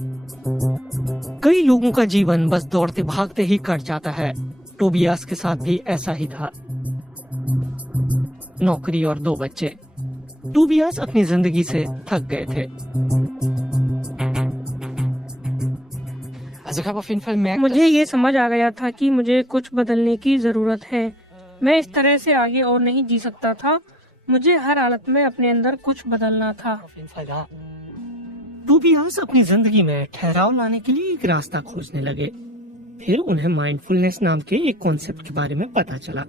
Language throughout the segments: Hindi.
कई लोगों का जीवन बस दौड़ते भागते ही कट जाता है। टोबियास के साथ भी ऐसा ही था। नौकरी और 2 बच्चे। टोबियास अपनी जिंदगी से थक गए थे। मुझे ये समझ आ गया था कि मुझे कुछ बदलने की जरूरत है। मैं इस तरह से आगे और नहीं जी सकता था। मुझे हर हालत में अपने अंदर कुछ बदलना था। टोबियास अपनी जिंदगी में ठहराव लाने के लिए एक रास्ता खोजने लगे। फिर उन्हें माइंडफुलनेस नाम के एक कॉन्सेप्ट के बारे में पता चला।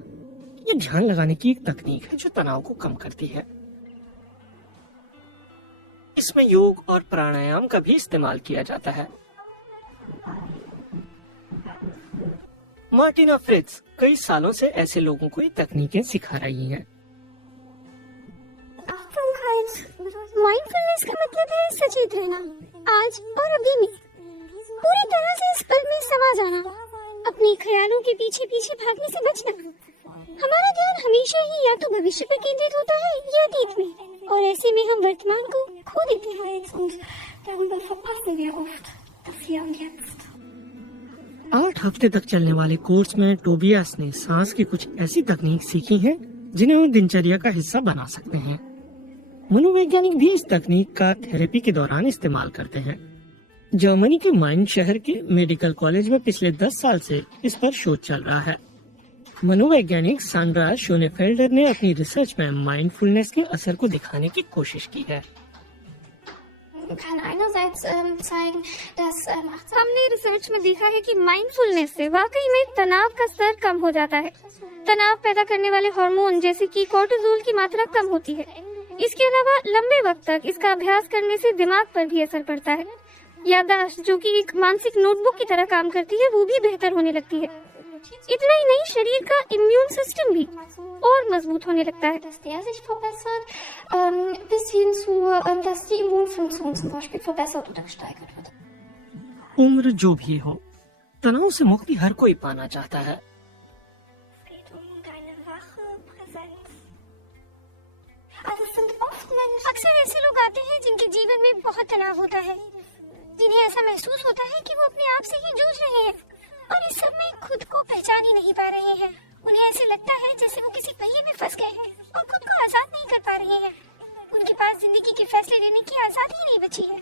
ये ध्यान लगाने की एक तकनीक है जो तनाव को कम करती है। इसमें योग और प्राणायाम का भी इस्तेमाल किया जाता है। मार्टिना फ्रिट्ज कई सालों से ऐसे लोगों को ये तकनीकें सिखा रही हैं। माइंडफुलनेस का मतलब है सचेत रहना, आज और अभी में, पूरी तरह से इस पल में समा जाना, अपने ख्यालों के पीछे पीछे भागने से बचना। हमारा ध्यान हमेशा ही या तो भविष्य पर केंद्रित होता है या अतीत में, और ऐसे में हम वर्तमान को खो देते हैं। 8 हफ्ते तक चलने वाले कोर्स में टोबियास ने सांस की कुछ ऐसी तकनीक सीखी हैं जिन्हें वो दिनचर्या का हिस्सा बना सकते हैं। मनोवैज्ञानिक भी इस तकनीक का थेरेपी के दौरान इस्तेमाल करते हैं। जर्मनी के माइन शहर के मेडिकल कॉलेज में पिछले 10 साल से इस पर शोध चल रहा है। मनोवैज्ञानिक सांड्रा शोनेफेल्डर ने अपनी रिसर्च में माइंडफुलनेस के असर को दिखाने की कोशिश की है। हमने रिसर्च में देखा है कि माइंडफुलनेस से वाकई में तनाव का स्तर कम हो जाता है। तनाव पैदा करने वाले हार्मोन जैसे कि कोर्टिसोल की मात्रा कम होती है। इसके अलावा लंबे वक्त तक इसका अभ्यास करने से दिमाग पर भी असर पड़ता है। याददाश्त, जो कि एक मानसिक नोटबुक की तरह काम करती है, वो भी बेहतर होने लगती है। इतना ही नहीं, शरीर का इम्यून सिस्टम भी और मजबूत होने लगता है। उम्र जो भी हो, तनाव से मुक्ति हर कोई पाना चाहता है। अक्सर ऐसे लोग आते हैं जिनके जीवन में बहुत तनाव होता है, जिन्हें ऐसा महसूस होता है कि वो अपने आप से ही जूझ रहे हैं और इस सब में खुद को पहचान ही नहीं पा रहे हैं। उन्हें ऐसे लगता है जैसे वो किसी पहिए में फंस गए हैं और खुद को आजाद नहीं कर पा रहे हैं। उनके पास जिंदगी के फैसले लेने की आजादी ही नहीं बची है।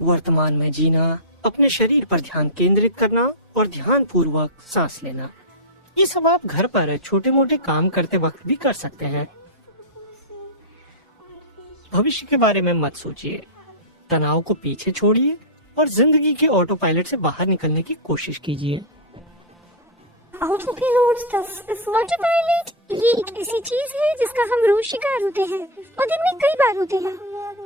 वर्तमान में जीना, अपने शरीर पर ध्यान केंद्रित करना और ध्यान पूर्वक सांस लेना, ये सब आप घर पर छोटे मोटे काम करते वक्त भी कर सकते हैं। भविष्य के बारे में मत सोचिए, तनाव को पीछे छोड़िए और जिंदगी के ऑटो पायलट से बाहर निकलने की कोशिश कीजिए। ऑटो पायलट ये एक ऐसी चीज है जिसका हम रोज शिकार होते हैं और दिन में कई बार होते हैं।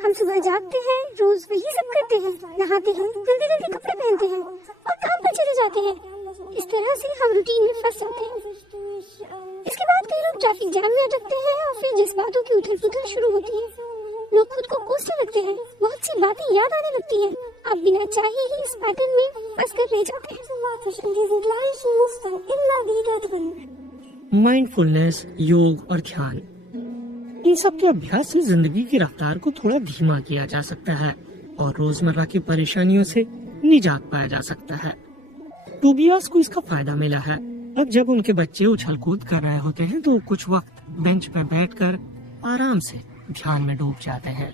हम सुबह जागते हैं, रोज वही सब करते हैं, नहाते हैं, जल्दी जल्दी कपड़े पहनते हैं और काम पर चले जाते हैं। इस तरह से हम रूटीन में फंस जाते हैं। इसके बाद कई लोग ट्रैफिक जाम में अटकते हैं और फिर जज्बातों की उथल पुथल शुरू होती है। लोग खुद को कोसने लगते हैं, बहुत सी बातें याद आने लगती हैं। आप बिना चाहे ही इस पैटर्न में फंस कर रह जाते हैं। माइंडफुलनेस, योग और ध्यान, इन सब के अभ्यास से जिंदगी की रफ्तार को थोड़ा धीमा किया जा सकता है और रोजमर्रा की परेशानियों से निजात पाया जा सकता है। टोबियास को इसका फायदा मिला है। अब जब उनके बच्चे उछल कूद कर रहे होते हैं तो कुछ वक्त बेंच पर बैठकर आराम से ध्यान में डूब जाते हैं।